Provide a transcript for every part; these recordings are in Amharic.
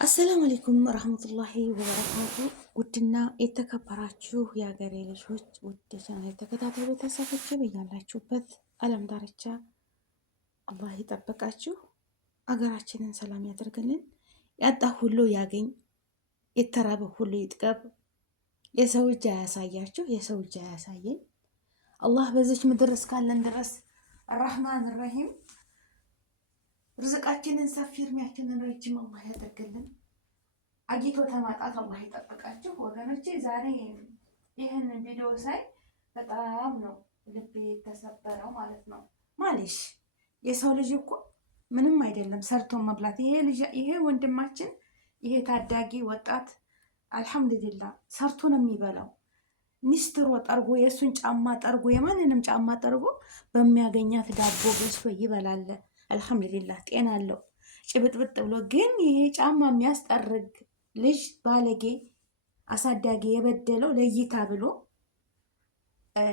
አሰላሙ አለይኩም ወራህመቱላሂ ወበረካቱ። ውድና የተከበራችሁ የሀገሬ ልጆች ውድ ቻናል ተከታታይ ቤተሰቦች በያላችሁበት ዓለም ዳርቻ አላህ ይጠብቃችሁ፣ አገራችንን ሰላም ያደርግልን፣ ያጣ ሁሉ ያገኝ፣ የተራበ ሁሉ ይጥገብ፣ የሰው እጅ አያሳያችሁ፣ የሰው እጅ አያሳየን። አላህ በዚች ምድር እስካለን ድረስ አራህማን ረሂም ርዝቃችንን ሰፊ እድሜያችንን ረጅም አላህ ያደርግልን። አጊቶ ተማጣት አላህ ይጠብቃችሁ ወገኖቼ። ዛሬ ይህን ቪዲዮ ሳይ በጣም ነው ልቤ የተሰበረው ማለት ነው። ማለሽ የሰው ልጅ እኮ ምንም አይደለም ሰርቶ መብላት። ይሄ ወንድማችን ይሄ ታዳጊ ወጣት አልሐምዱሊላህ ሰርቶ ነው የሚበላው። ኒስትሮ ጠርጎ የእሱን ጫማ ጠርጎ የማንንም ጫማ ጠርጎ በሚያገኛት ዳቦ ገዝቶ ይበላል። አልሐምዱሊላህ ጤና አለው ጭብጥብጥ ብሎ። ግን ይሄ ጫማ የሚያስጠርግ ልጅ ባለጌ አሳዳጊ የበደለው ለይታ ብሎ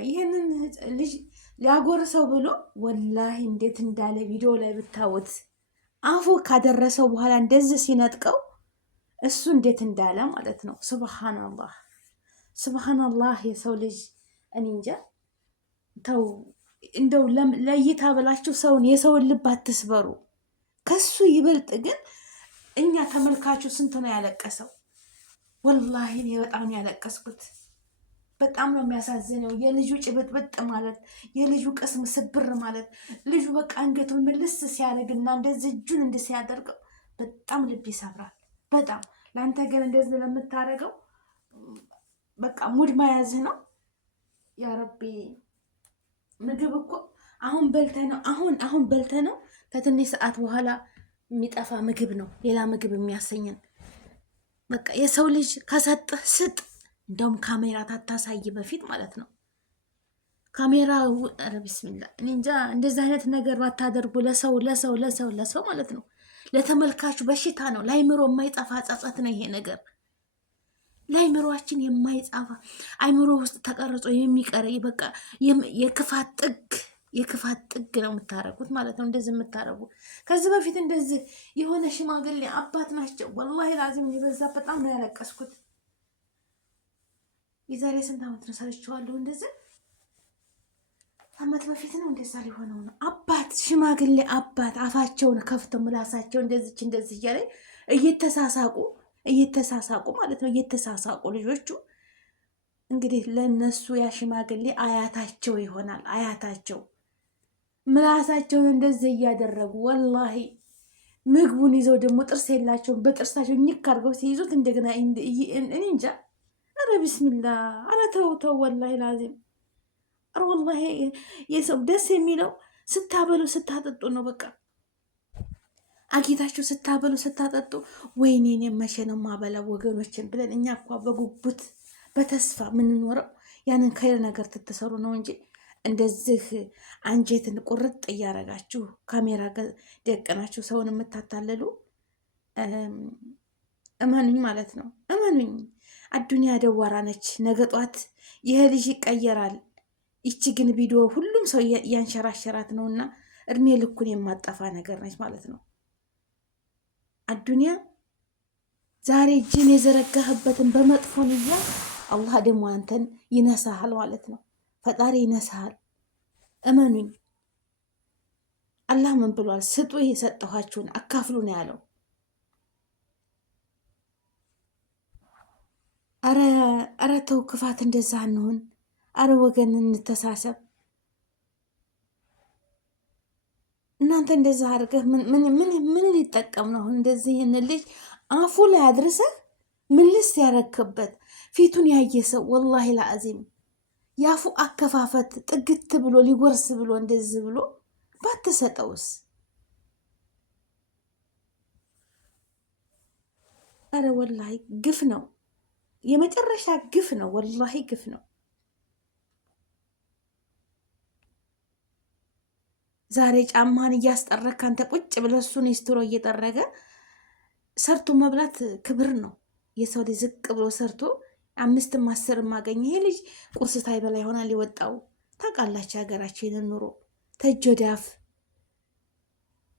ይህንን ልጅ ሊያጎርሰው ብሎ ወላሂ እንዴት እንዳለ ቪዲዮ ላይ ብታዩት፣ አፉ ካደረሰው በኋላ እንደዚህ ሲነጥቀው እሱ እንዴት እንዳለ ማለት ነው። ሱብሃንአላህ ሱብሃንአላህ። የሰው ልጅ እኔ እንጃ። ተው እንደው ለይታ ብላችሁ ሰውን የሰውን ልብ አትስበሩ። ከሱ ይበልጥ ግን እኛ ተመልካቹ ስንት ነው ያለቀሰው? ወላሂ እኔ በጣም ያለቀስኩት። በጣም ነው የሚያሳዝነው። የልጁ ጭብጥብጥ ማለት፣ የልጁ ቅስም ስብር ማለት፣ ልጁ በቃ አንገቱን ምልስ ሲያደርግና እንደዚህ እጁን እንደ ሲያደርገው በጣም ልብ ይሰብራል። በጣም ለአንተ ግን እንደዚህ ለምታደርገው በቃ ሙድ መያዝህ ነው። ያ ረቢ ምግብ እኮ አሁን በልተ ነው አሁን በልተ ነው ከትንሽ ሰዓት በኋላ የሚጠፋ ምግብ ነው፣ ሌላ ምግብ የሚያሰኘን። በቃ የሰው ልጅ ከሰጥህ ስጥ። እንደውም ካሜራ ታታሳይ በፊት ማለት ነው። ካሜራ ኧረ ቢስሚላ እኔ እንጃ። እንደዚህ አይነት ነገር ባታደርጉ ለሰው ማለት ነው። ለተመልካቹ በሽታ ነው። ላይምሮ የማይጠፋ ጸጸት ነው ይሄ ነገር። ላይምሮአችን የማይጻፋ አይምሮ ውስጥ ተቀርጾ የሚቀር በቃ የክፋት ጥግ ነው የምታረጉት ማለት ነው። እንደዚህ የምታረጉ ከዚህ በፊት እንደዚህ የሆነ ሽማግሌ አባት ናቸው። ወላሂ ላዚም ይበዛ በጣም ነው ያለቀስኩት። የዛሬ ስንት ዓመት ነው ሰርቼዋለሁ። እንደዚህ ዓመት በፊት ነው እንደዛ ሊሆነው ነው። አባት ሽማግሌ አባት አፋቸውን ከፍተው ምላሳቸው እንደዚህ እያለ እየተሳሳቁ ማለት ነው። እየተሳሳቁ ልጆቹ እንግዲህ ለነሱ ያ ሽማግሌ አያታቸው ይሆናል። አያታቸው ምላሳቸውን እንደዚህ እያደረጉ ወላሂ ምግቡን ይዘው ደግሞ ጥርስ የላቸውም። በጥርሳቸው ኝክ አድርገው ሲይዙት እንደገና እኔ እንጃ። ኧረ ቢስሚላ። ኧረ ተው ወላሂ ላዚም። ኧረ ወላሂ የሰው ደስ የሚለው ስታበሉ ስታጠጡ ነው። በቃ አጌታችሁ ስታበሉ ስታጠጡ፣ ወይኔ እኔ መቼ ነው ማበላው ወገኖችን ብለን እኛ እኳ በጉጉት በተስፋ የምንኖረው ያንን ከይር ነገር ትትሰሩ ነው እንጂ እንደዚህ አንጀትን ቁርጥ እያረጋችሁ ካሜራ ደቅናችሁ ሰውን የምታታለሉ እመኑኝ ማለት ነው። እመኑኝ አዱንያ ደዋራ ነች። ነገ ጧት ይሄ ልጅ ይቀየራል። ይቺ ግን ቪዲዮ ሁሉም ሰው ያንሸራሸራት ነው እና እድሜ ልኩን የማጠፋ ነገር ነች ማለት ነው። አዱንያ ዛሬ እጅን የዘረጋህበትን በመጥፎ ንያ አላህ ደግሞ አንተን ይነሳሃል ማለት ነው። ፈጣሪ ይነሳሃል። እመኑኝ። አላህ ምን ብሏል? ስጡ የሰጠኋችሁን አካፍሉ ነው ያለው። አረ ተው ክፋት እንደዛ እንሁን። አረ ወገን እንተሳሰብ። እናንተ እንደዛ አድርገህ ምን ሊጠቀም ነው? እንደዚህ ይህን ልጅ አፉ ላይ አድርሰህ ምልስ ያረክበት ፊቱን ያየ ሰው ወላሂ ለአዚም ያፉ አከፋፈት ጥግት ብሎ ሊጎርስ ብሎ እንደዚህ ብሎ ባትሰጠውስ? አረ ወላሂ ግፍ ነው፣ የመጨረሻ ግፍ ነው። ወላሂ ግፍ ነው። ዛሬ ጫማን እያስጠረክ አንተ ቁጭ ብለህ እሱን ስትሮ እየጠረገ ሰርቶ መብላት ክብር ነው። የሰው ልጅ ዝቅ ብሎ ሰርቶ 5 10 ማገኘ። ይሄ ልጅ ቁርስ ሳይበላ ይሆናል የወጣው። ታውቃላችሁ ሀገራችንን ኑሮ ተጅ ወዳፍ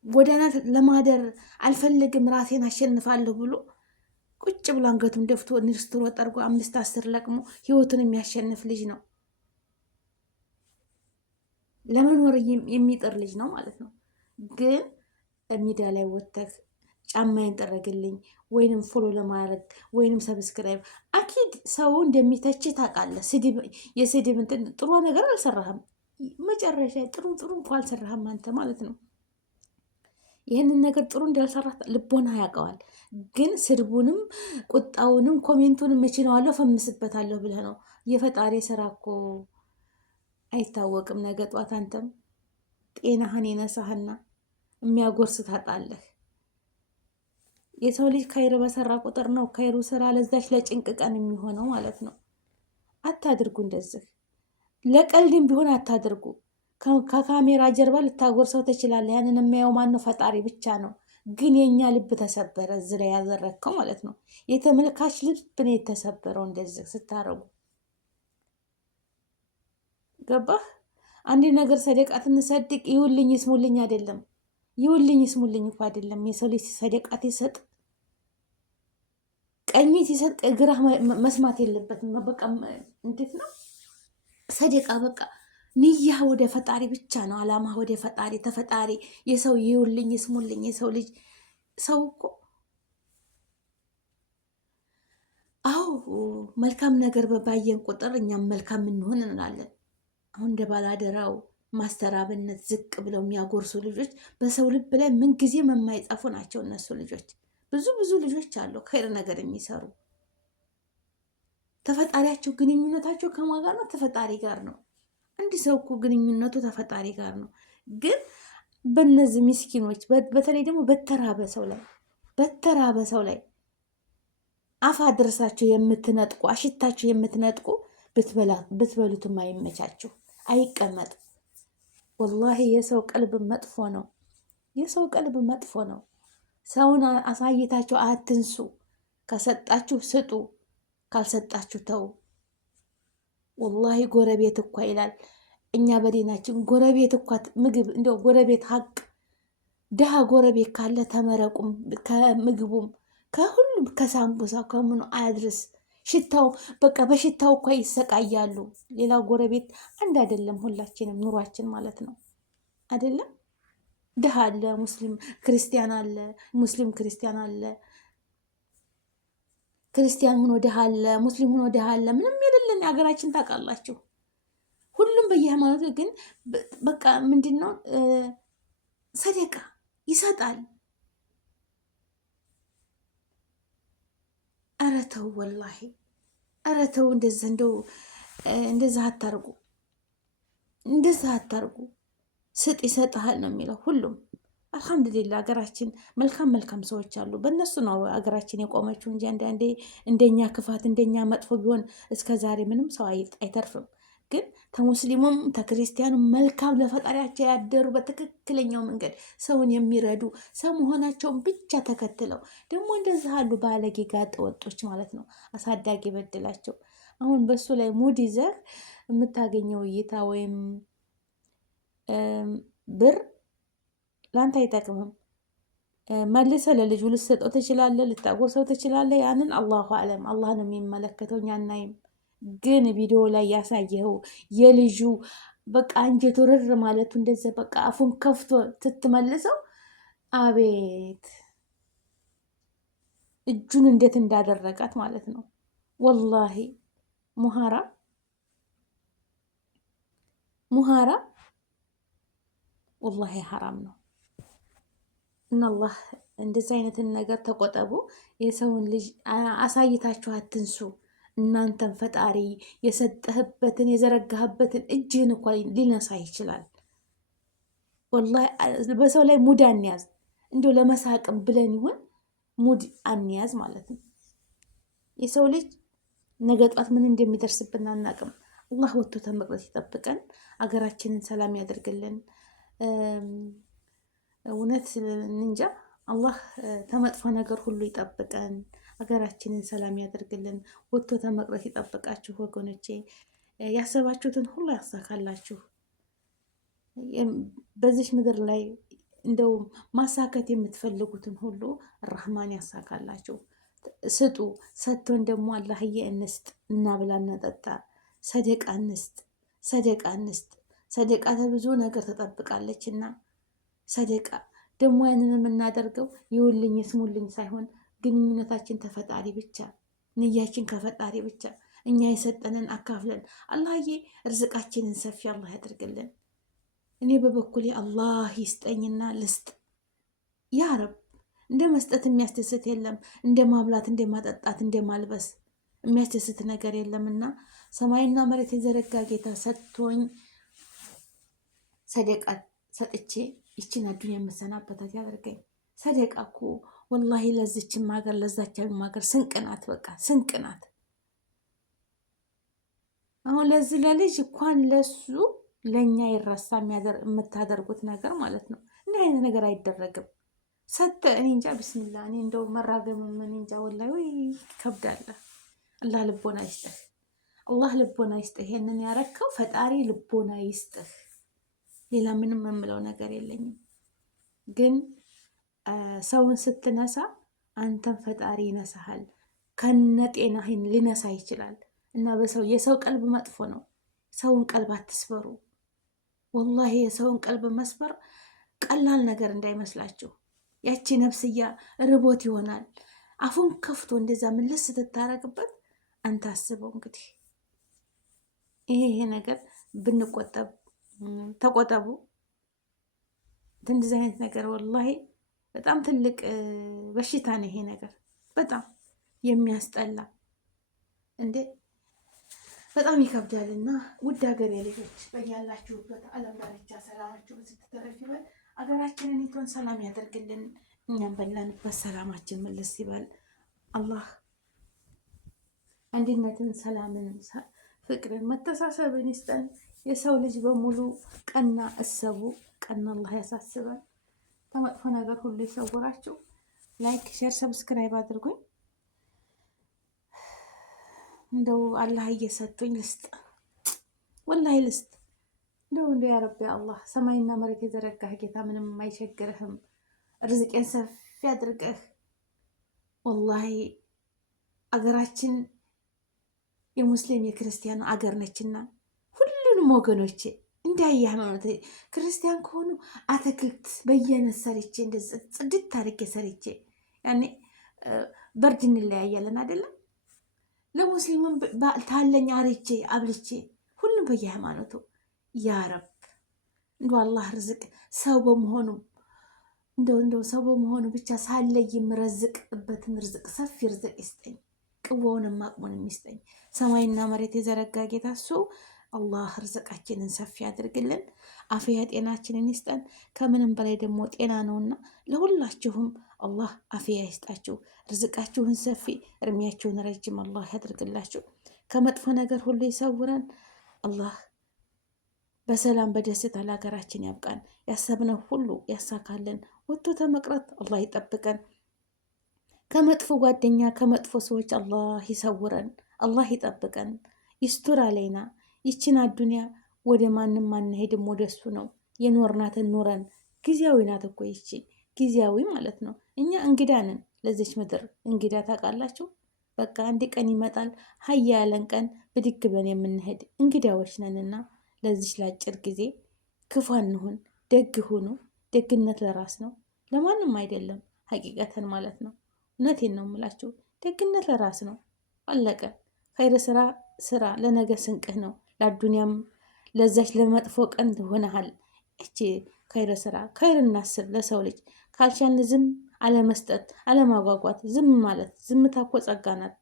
ጎዳና ለማደር አልፈልግም ራሴን አሸንፋለሁ ብሎ ቁጭ ብሎ አንገቱን ደፍቶ ንርስትሮ ጠርጎ 5-10 ለቅሞ ህይወቱን የሚያሸንፍ ልጅ ነው። ለመኖር የሚጥር ልጅ ነው ማለት ነው። ግን ሚዲያ ላይ ወጥተህ ጫማዬን ጠረግልኝ ወይንም ፎሎ ለማድረግ ወይንም ሰብስክራይብ፣ አኪድ ሰው እንደሚተች ታውቃለህ። የስድብ እንትን ጥሩ ነገር አልሰራህም። መጨረሻ ጥሩ እንኳ አልሰራህም አንተ ማለት ነው። ይህንን ነገር ጥሩ እንዳልሰራ ልቦና ያውቀዋል። ግን ስድቡንም ቁጣውንም ኮሜንቱንም እችለዋለሁ ፈምስበታለሁ ብለህ ነው። የፈጣሪ ስራ እኮ አይታወቅም። ነገ ጧት አንተም ጤናህን ይነሳህና የሚያጎርስ ታጣለህ። የሰው ልጅ ከይር በሰራ ቁጥር ነው ከይሩ ስራ ለዛች ለጭንቅ ቀን የሚሆነው ማለት ነው። አታድርጉ እንደዚህ። ለቀልድም ቢሆን አታድርጉ። ከካሜራ ጀርባ ልታጎርሰው ትችላለህ። ያንን የሚያየው ማነው? ፈጣሪ ብቻ ነው። ግን የኛ ልብ ተሰበረ። እዚህ ላይ ያዘረግከው ማለት ነው። የተመልካች ልብ ነው የተሰበረው እንደዚህ ስታረጉ። ገባህ? አንድ ነገር ሰደቃት እንሰድቅ ይውልኝ ይስሙልኝ አይደለም። ይውልኝ ይስሙልኝ እኮ አይደለም። የሰው ልጅ ሰደቃት ይሰጥ ቀኝ ሲሰጥ እግራህ መስማት የለበትም። በቃ እንዴት ነው ሰደቃ? በቃ ንያ ወደ ፈጣሪ ብቻ ነው። አላማ ወደ ፈጣሪ ተፈጣሪ። የሰው ይውልኝ ይስሙልኝ የሰው ልጅ ሰው እኮ መልካም ነገር በባየን ቁጥር እኛም መልካም እንሆን እንላለን። አሁን እንደ ባላደራው ማስተራብነት ዝቅ ብለው የሚያጎርሱ ልጆች በሰው ልብ ላይ ምንጊዜም የማይጠፉ ናቸው። እነሱ ልጆች ብዙ ልጆች አሉ ከይር ነገር የሚሰሩ ተፈጣሪያቸው ግንኙነታቸው ከማን ጋር ነው? ተፈጣሪ ጋር ነው። አንድ ሰው እኮ ግንኙነቱ ተፈጣሪ ጋር ነው። ግን በእነዚህ ምስኪኖች በተለይ ደግሞ በተራበ ሰው ላይ አፍ አድርሳቸው የምትነጥቁ አሽታቸው የምትነጥቁ ብትበሉትም አይመቻችሁ፣ አይቀመጥ። ወላሂ የሰው ቀልብ መጥፎ ነው። የሰው ቀልብ መጥፎ ነው። ሰውን አሳይታችሁ አትንሱ። ከሰጣችሁ ስጡ፣ ካልሰጣችሁ ተው። ወላሂ ጎረቤት እኳ ይላል እኛ በዴናችን ጎረቤት እኳ ምግብ እንደው ጎረቤት ሀቅ ድሃ ጎረቤት ካለ ተመረቁም ከምግቡም ከሁሉም ከሳምቡሳ ከምኑ አያድርስ። ሽታው በቃ በሽታው እኳ ይሰቃያሉ። ሌላው ጎረቤት አንድ አይደለም። ሁላችንም ኑሯችን ማለት ነው አይደለም። ድሃ አለ፣ ሙስሊም ክርስቲያን አለ፣ ሙስሊም ክርስቲያን አለ፣ ክርስቲያን ሆኖ ድሃ አለ፣ ሙስሊም ሆኖ ድሃ አለ። ምንም የሌለን ሀገራችን ታውቃላችሁ። ሁሉም በየሃይማኖቱ ግን በቃ ምንድነው ሰደቃ ይሰጣል። ኧረ ተው ወላሂ፣ ኧረ ተው። እንደዛ አታርጉ፣ እንደዛ አታርጉ። ስጥ ይሰጥሃል ነው የሚለው ሁሉም። አልሐምዱሊላ ሀገራችን መልካም ሰዎች አሉ። በእነሱ ነው ሀገራችን የቆመችው እንጂ አንዳንዴ እንደኛ ክፋት እንደኛ መጥፎ ቢሆን እስከ ዛሬ ምንም ሰው አይተርፍም። ግን ተሙስሊሙም ተክርስቲያኑም መልካም ለፈጣሪያቸው ያደሩ በትክክለኛው መንገድ ሰውን የሚረዱ ሰው መሆናቸውን ብቻ ተከትለው ደግሞ እንደዚህ አሉ ባለጌ ጋጠ ወጦች ማለት ነው። አሳዳጊ በድላቸው። አሁን በሱ ላይ ሙድ ይዘህ የምታገኘው እይታ ወይም ብር ለአንተ አይጠቅምም። መልሰ ለልጁ ልትሰጠው ትችላለህ፣ ልታጎርሰው ትችላለህ። ያንን አላሁ አለም፣ አላህ ነው የሚመለከተው፣ እኛ አናይም። ግን ቪዲዮ ላይ ያሳየኸው የልጁ በቃ አንጀቱ ርር ማለቱ እንደዚ በቃ አፉን ከፍቶ ስትመልሰው አቤት እጁን እንዴት እንዳደረጋት ማለት ነው። ወላሂ ሙሃራ ወላሂ ሐራም ነው። እና አላህ እንደዚህ አይነትን ነገር ተቆጠቡ። የሰውን ልጅ አሳይታችሁ አትንሱ። እናንተን ፈጣሪ የሰጠህበትን የዘረጋህበትን እጅህን እንኳ ሊነሳ ይችላል። ወላሂ በሰው ላይ ሙድ አንያዝ። እንዲሁ ለመሳቅም ብለን ይሁን ሙድ አንያዝ ማለት ነው። የሰው ልጅ ነገ ጧት ምን እንደሚደርስብን አናቅም። አላህ ወጥቶ ተመቅረት ይጠብቀን፣ አገራችንን ሰላም ያደርግልን። እውነት እንጃ አላህ ተመጥፎ ነገር ሁሉ ይጠብቀን፣ ሀገራችንን ሰላም ያደርግልን። ወጥቶ ተመቅረት ይጠብቃችሁ ወገኖቼ። ያሰባችሁትን ሁሉ ያሳካላችሁ። በዚህ ምድር ላይ እንደው ማሳከት የምትፈልጉትን ሁሉ ረህማን ያሳካላችሁ። ስጡ። ሰጥቶን ደግሞ አላህዬ እንስጥ፣ እናብላ፣ እንጠጣ፣ ሰደቃ እንስጥ፣ ሰደቃ እንስጥ። ሰደቃ ተብዙ ነገር ተጠብቃለች እና ሰደቃ ደግሞ ያንን የምናደርገው ይውልኝ ስሙልኝ ሳይሆን ግንኙነታችን ተፈጣሪ ብቻ፣ ንያችን ከፈጣሪ ብቻ፣ እኛ የሰጠንን አካፍለን አላህዬ ርዝቃችንን ሰፊ አላህ ያደርግልን። እኔ በበኩሌ አላህ ይስጠኝና ልስጥ ያ ረብ። እንደ መስጠት የሚያስደስት የለም። እንደ ማብላት፣ እንደ ማጠጣት፣ እንደ ማልበስ የሚያስደስት ነገር የለምና ሰማይና መሬት የዘረጋ ጌታ ሰጥቶኝ ሰደቃ ሰጥቼ ይችን አዱንያ የምሰናበታት ያደርገኝ። ሰደቃ እኮ ወላሂ ለዚችም ሀገር ለዛቻዊም ሀገር ስንቅ ናት። በቃ ስንቅ ናት። አሁን ለዚህ ለልጅ እንኳን ለሱ ለእኛ ይረሳ የምታደርጉት ነገር ማለት ነው። እንዲህ አይነት ነገር አይደረግም። ሰጠ እኔ እንጃ ብስሚላ እኔ እንደው መራገም ምን እንጃ ወላሂ ወይ ከብዳለ። አላህ ልቦና ይስጥህ። አላህ ልቦና ይስጥህ። ይሄንን ያረከው ፈጣሪ ልቦና ይስጥህ። ሌላ ምንም የምለው ነገር የለኝም። ግን ሰውን ስትነሳ አንተን ፈጣሪ ይነሳሃል። ከነጤናህን ሊነሳ ይችላል እና የሰው ቀልብ መጥፎ ነው። ሰውን ቀልብ አትስበሩ። ወላሂ የሰውን ቀልብ መስበር ቀላል ነገር እንዳይመስላችሁ። ያቺ ነፍስያ ርቦት ይሆናል አፉን ከፍቶ እንደዛ ምልስ ስትታረግበት አንተ አስበው እንግዲህ። ይሄ ነገር ብንቆጠብ ተቆጠቡ። እንደዚህ አይነት ነገር ወላሂ በጣም ትልቅ በሽታ ነው። ይሄ ነገር በጣም የሚያስጠላ እንዴ በጣም ይከብዳልና ውድ ሀገሬ ልጆች በያላችሁበት ዓለም ዳርቻ ሰላማችሁ ስትተረፍ ይበል። አገራችንን ኢትዮጵያን ሰላም ያደርግልን። እኛም በላንበት ሰላማችን መልስ ይበል። አላህ አንድነትን፣ ሰላምን፣ ፍቅርን፣ መተሳሰብን ይስጠን። የሰው ልጅ በሙሉ ቀና እሰቡ፣ ቀና አላህ ያሳስበን። ከመጥፎ ነገር ሁሉ ይሰውራችሁ። ላይክ፣ ሼር፣ ሰብስክራይብ አድርጉኝ። እንደው አላህ እየሰጡኝ ልስጥ፣ ወላሂ ልስጥ። እንደው ያ ረቢ አላህ ሰማይና መሬት የዘረጋህ ጌታ ምንም አይቸግርህም። ርዝቄን ሰፊ አድርገህ ወላሂ አገራችን የሙስሊም የክርስቲያን አገር ነችና ሁሉንም ወገኖቼ እንዳየ ሃይማኖት ክርስቲያን ከሆኑ አትክልት በየነት ሰርቼ እንደዚህ ጽድት አድርጌ ሰርቼ ያኔ በርድ እንለያያለን አይደለም። ለሙስሊምም ታለኝ አርጄ አብልቼ ሁሉም በየሃይማኖቱ ያ ረብ እንዶ አላህ ርዝቅ ሰው በመሆኑ እንደው ሰው በመሆኑ ብቻ ሳለይ የምረዝቅበትን ርዝቅ ሰፊ ርዝቅ ይስጠኝ። ቅዋውንም አቅሙንም ይስጠኝ። ሰማይና መሬት የዘረጋ ጌታ እሱ አላህ ርዝቃችንን ሰፊ ያድርግልን። አፍያ ጤናችንን ይስጠን። ከምንም በላይ ደግሞ ጤና ነውና ለሁላችሁም አላህ አፍያ ይስጣችሁ። ርዝቃችሁን ሰፊ፣ እድሜያችሁን ረጅም አላህ ያድርግላችሁ። ከመጥፎ ነገር ሁሉ ይሰውረን አላህ። በሰላም በደስታ ለሀገራችን ያብቃን። ያሰብነው ሁሉ ያሳካልን። ወጥቶ ተመቅረት አላህ ይጠብቀን። ከመጥፎ ጓደኛ ከመጥፎ ሰዎች አላህ ይሰውረን፣ አላህ ይጠብቀን። ይስቱር አለይና። ይችን አዱንያ ወደ ማንም አንሄድም፣ ወደ እሱ ነው የኖርናትን ኑረን። ጊዜያዊ ናት እኮ ይቺ ጊዜያዊ ማለት ነው። እኛ እንግዳ ነን ለዚች ምድር። እንግዳ ታውቃላችሁ። በቃ አንድ ቀን ይመጣል። ሀያ ያለን ቀን ብድግ ብለን የምንሄድ እንግዳዎች ነንና ለዚች ለአጭር ጊዜ ክፉ አንሁን፣ ደግ ሁኑ። ደግነት ለራስ ነው ለማንም አይደለም። ሀቂቀተን ማለት ነው። እውነቴን ነው የምላችሁ። ደግነት ለራስ ነው። አለቀ። ኸይር ስራ ለነገ ስንቅህ ነው። ለአዱንያም ለዛች ለመጥፎ ቀን ትሆነሃል። እቺ ኸይር ስራ ኸይር እናስብ ለሰው ልጅ። ካልቻልን ዝም አለመስጠት፣ አለማጓጓት፣ ዝም ማለት። ዝምታ እኮ ጸጋ ናት።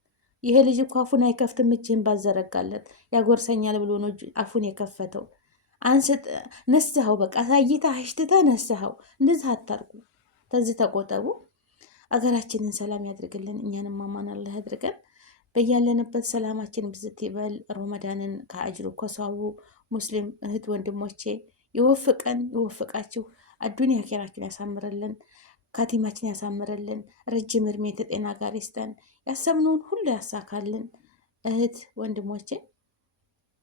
ይሄ ልጅ እኮ አፉን አይከፍትም እጅህን ባዘረጋለት ያጎርሰኛል ብሎ ነው አፉን የከፈተው። አንስጥ ነስሐው፣ በቃ ሳይታ አሽትታ ነስሐው። እንደዚህ አታርጉ። ተዚህ ተቆጠቡ። አገራችንን ሰላም ያድርግልን። እኛንም አማን አላህ ያድርገን። በያለንበት ሰላማችን ብዝት ይበል። ረመዳንን ከአጅሩ ከሷቡ ሙስሊም እህት ወንድሞቼ ይወፍቀን፣ ይወፍቃችሁ። አዱንያ አኺራችን ያሳምርልን። ካቲማችን ያሳምርልን። ረጅም እድሜ ተጤና ጋር ይስጠን። ያሰብነውን ሁሉ ያሳካልን። እህት ወንድሞቼ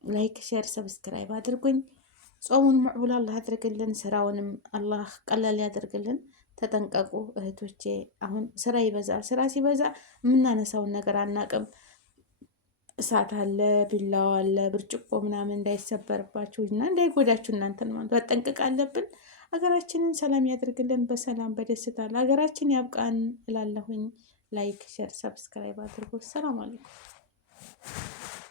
ላይክ፣ ሼር፣ ሰብስክራይብ አድርጉኝ። ጾሙን መዕቡል አላህ ያድርግልን። ስራውንም አላህ ቀላል ያደርግልን። ተጠንቀቁ እህቶቼ። አሁን ስራ ይበዛል። ስራ ሲበዛ የምናነሳውን ነገር አናቅም። እሳት አለ፣ ቢላዋ አለ፣ ብርጭቆ ምናምን እንዳይሰበርባችሁ እና እንዳይጎዳችሁ እናንተን ማለት መጠንቀቅ አለብን። ሀገራችንን ሰላም ያደርግልን። በሰላም በደስታ ለሀገራችን ያብቃን እላለሁኝ። ላይክ፣ ሸር፣ ሰብስክራይብ አድርጎ ሰላም አለይኩም።